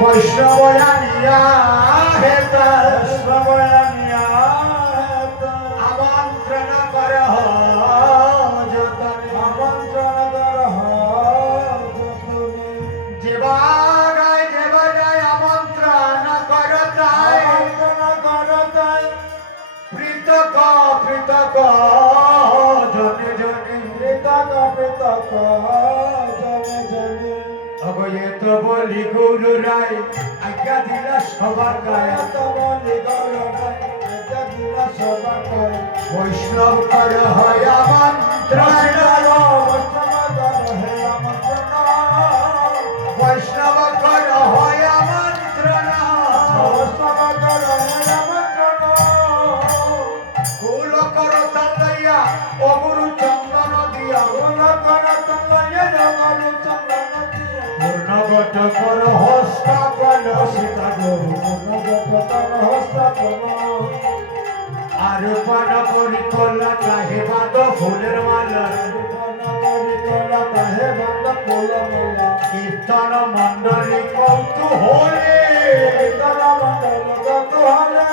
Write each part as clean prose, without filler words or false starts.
বৈষ্ণবয়ানিয়া হেত বৈষ্ণবয়ানিয়া হেত আমন্ত্রণ করহ যতনে আমন্ত্রণ করহ যতনে যেবা যায় আমন্ত্রণ করতায় পৃথক পৃথক জনে জনে পৃথক জনে জনে অগয়ে তো বলি গৌর রায় আজ্ঞা দিলা সবার গায়ে তো বলি গৌর রায় আজ্ঞা দিলা সবার গায়ে বৈষ্ণব কর হয় আমন্ত্রণ বৈষ্ণব কর হয় আমন্ত্রণ বৈষ্ণব কর হয় আমন্ত্রণ কুল কর তলইয়া ও গুরু চন্দন দিয়া কুল কর তলইয়া গুরু চন্দন দিয়া পূর্ণবট কর হস্তাপন সীতা গুরু পূর্ণবট কর হস্তাপন আর পান করি কলা কাহে বাদ ফুলের মালা পান করি কলা কাহে বাদ ফুলের মালা কীর্তন মণ্ডলী কৌতূহলে কীর্তন মণ্ডলী কৌতূহলে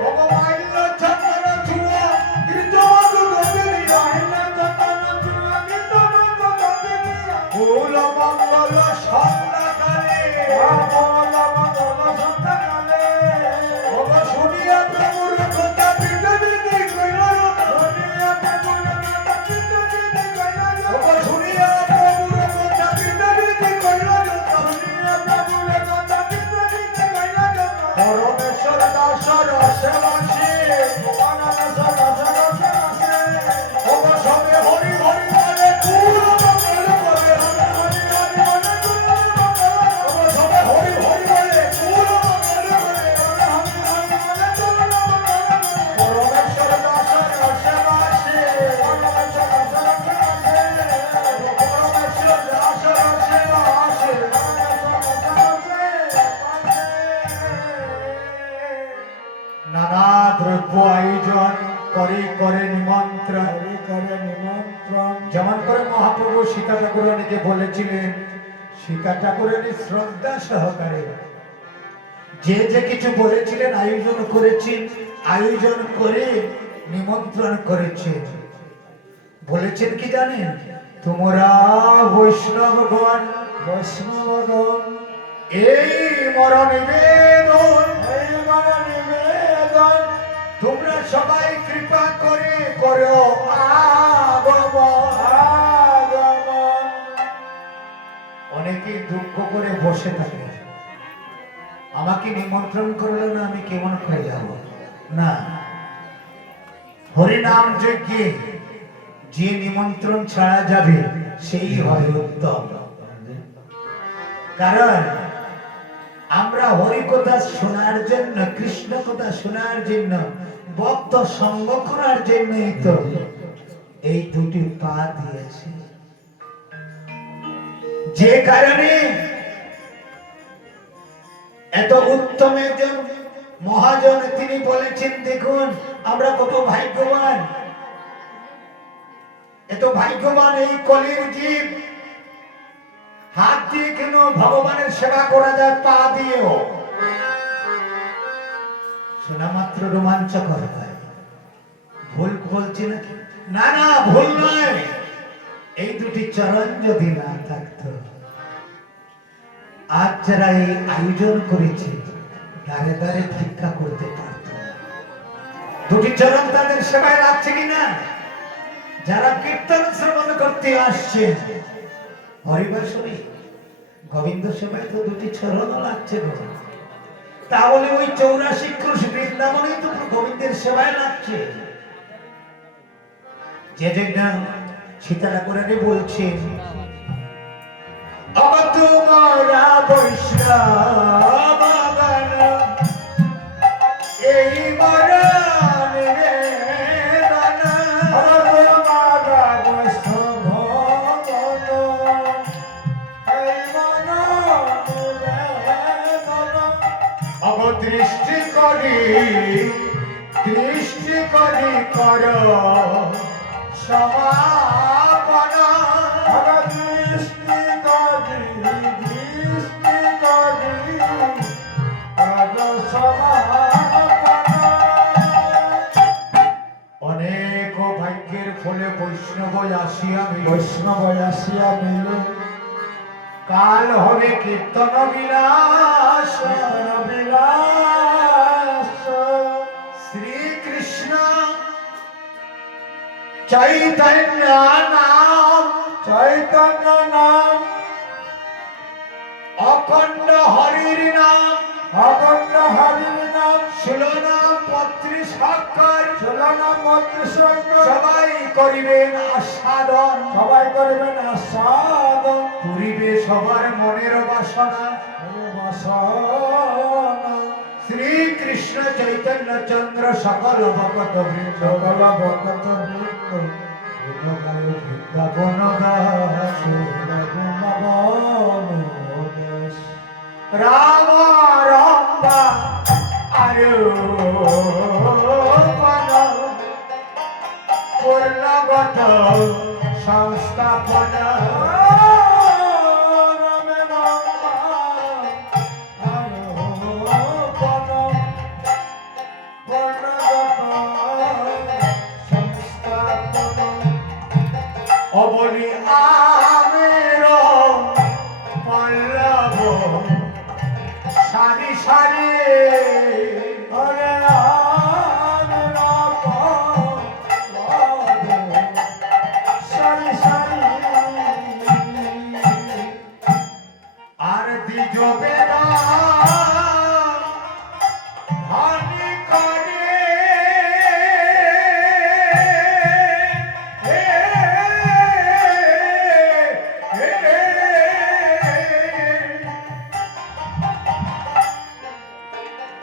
ভগবাইল চন্দন চূড়া কীর্তন গন্ধিনী মাইল চন্দন চূড়া কীর্তন গন্ধিনী ফুল মঙ্গল সন্ধ্যাকালে ফুল মঙ্গল সন্ধ্যাকালে ভগ শুনিয়া প্রভুর কথা বিদ্যাদিনী কইল শুনিয়া প্রভুর কথা বিদ্যাদিনী কইল ভগ শুনিয়া প্রভুর কথা বিদ্যাদিনী কইল শুনিয়া প্রভুর কথা বিদ্যাদিনী কইল পরমেশ্বর দাস রসে বসে পরমেশ্বর দাস রসে বসে ভগ সবে হরি হরি বলে কুল মঙ্গল করে হরি হরি বলে কুল মঙ্গল ভগ সবে হরি হরি বলে কুল মঙ্গল করে হরি হরি বলে কুল মঙ্গল পরমেশ্বর দাস রসে বসে পরমেশ্বর দাস রসে বসে পরমেশ্বর দাস রসে বসে নানা দ্রব্য আয়োজন করে নিমন্ত্রণ যেমন করে মহাপ্রভু সীতা ঠাকুরানীকে বলেছিলেন সীতা ঠাকুরানী শ্রদ্ধা সহকারে যে যে কিছু বলেছিলেন আয়োজন করে নিমন্ত্রণ করেছে বলেছেন কি জানেন তোমরা বৈষ্ণবগণ এই মর নিবেদন তোমরা সবাই কৃপা করে করো আগমন অনেকে দুঃখ করে বসে থাকে আমাকে নিমন্ত্রণ করলো না আমি কেমন করে যাব না হরিনাম যজ্ঞে যে নিমন্ত্রণ ছাড়া যাবে সেই হয় উত্তম কারণ আমরা হরি কথা শোনার জন্য কৃষ্ণ কথা শোনার জন্য ভক্ত সঙ্গ করার জন্যই তো এই দুটি পা দিয়েছে যে কারণে এত উত্তম একজন মহাজন তিনি বলেছেন দেখুন আমরা কত ভাগ্যবান এত ভাগ্যবান এই কলির জীব হাত দিয়ে কেন ভগবানের সেবা করা যায় পা দিয়েও শোনা মাত্র রোমাঞ্চকর হয় ভুল বলছি নাকি না না ভুল নয় এই দুটি চরণ যদি না থাকতো আজ যারা এই আয়োজন করেছে দাঁড়ে দাঁড়ে ভিক্ষা করতে পারত দুটি চরণ তাদের সেবায় লাগছে কিনা যারা কীর্তন শ্রবণ করতে আসছে হরিবাসনে গোবিন্দ সেবায় তো দুটি চরণও লাগছে তাহলে ওই 84 ক্রোশ বৃন্দাবনেই তো গোবিন্দের সেবায় লাগছে যে যেটা সীতা ঠাকুরানী বলছে তোমরা বৈষ্ণব এই মরণ দৃষ্টি করি কর সমাপনা দৃষ্টি করি বৈষ্ণব আসিয়া মিলে কাল হবে কীর্তন বিলাস শ্রীকৃষ্ণ চৈতন্য নাম অখণ্ড হরির নাম ষোলনাম 35 সবাই করিবেন আস্বাদন পুরিবে সবার মনের বাসনা শ্রীকৃষ্ণ চৈতন্য চন্দ্র সকল ভকত বৃন্দ বৃন্দাবন দাস রাম রম্বা পূর্ণগত সংস্থাপন অবলি আমের পল্লব সারি সারি আর দ্বিজ বেদা হানি করে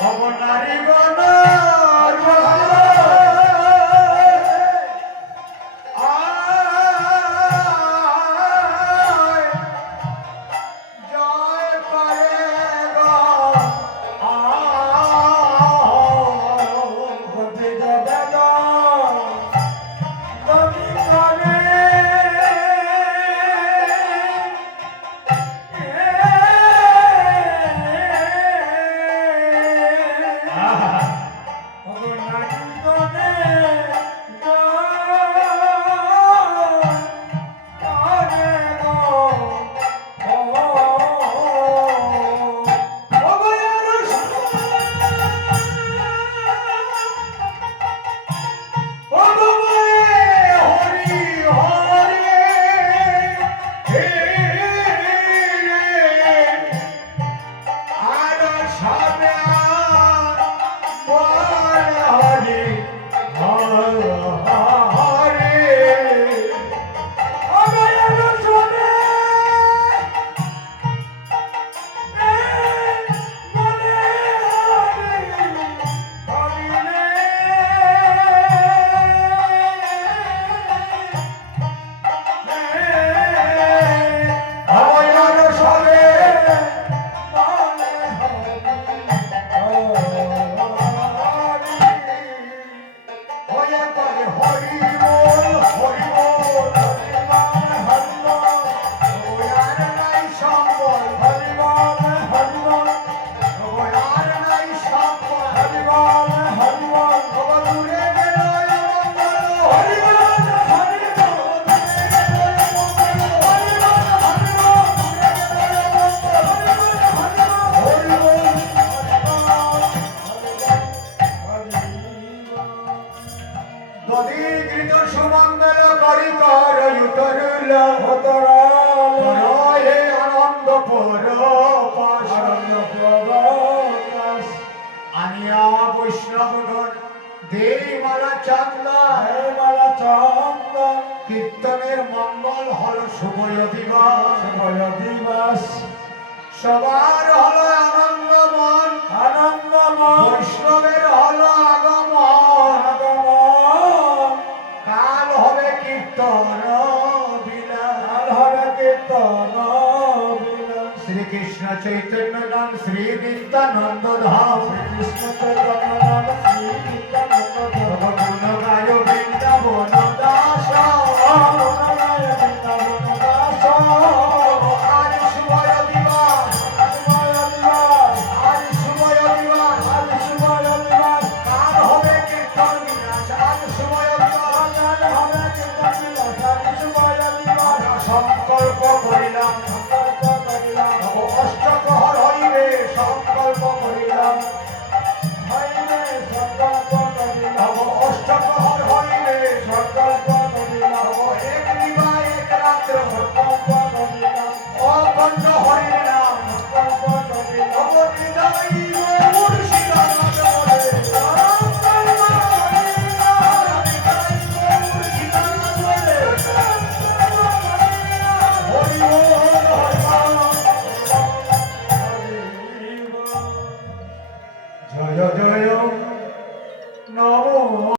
অবনারীগণ জয় করে তদিগৃত সুমঙ্গল করি কর ইউতরুল হে আনন্দ পরপাশ আনিয়া বৈষ্ণবগণ দেই মালা চান্দা কীর্তনের মঙ্গল হল শুভয় দিবস সবার হলো আনন্দমন বৈষ্ণবের হলো আগমন কাল হবে কীর্তন শ্রীকৃষ্ণ চৈতন্য নাম শ্রী নিত্যানন্দ ধাম গুণ গায় বৃন্দাবন দাস আজ শুভয় দিবস কাল হবে কীর্তন বিলাস আজ শুভয় দিবস সংকল্প করিলাম